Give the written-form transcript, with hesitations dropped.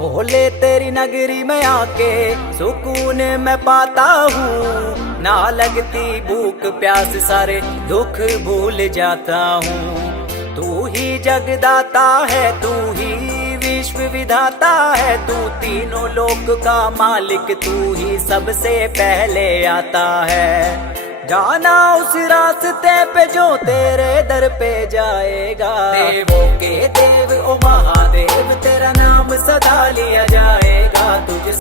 भोले तेरी नगरी में आके सुकून मैं पाता हूँ, ना लगती भूख प्यास सारे दुख भूल जाता हूँ। तू ही जगदाता है, तू ही विश्व विधाता है, तू तीनों लोक का मालिक, तू ही सबसे पहले आता है। जाना उस रास्ते पे जो तेरे दर पे जाएगा, देवों के देव ओ महादेव तेरा नाम सदा लिया जाएगा। तुझ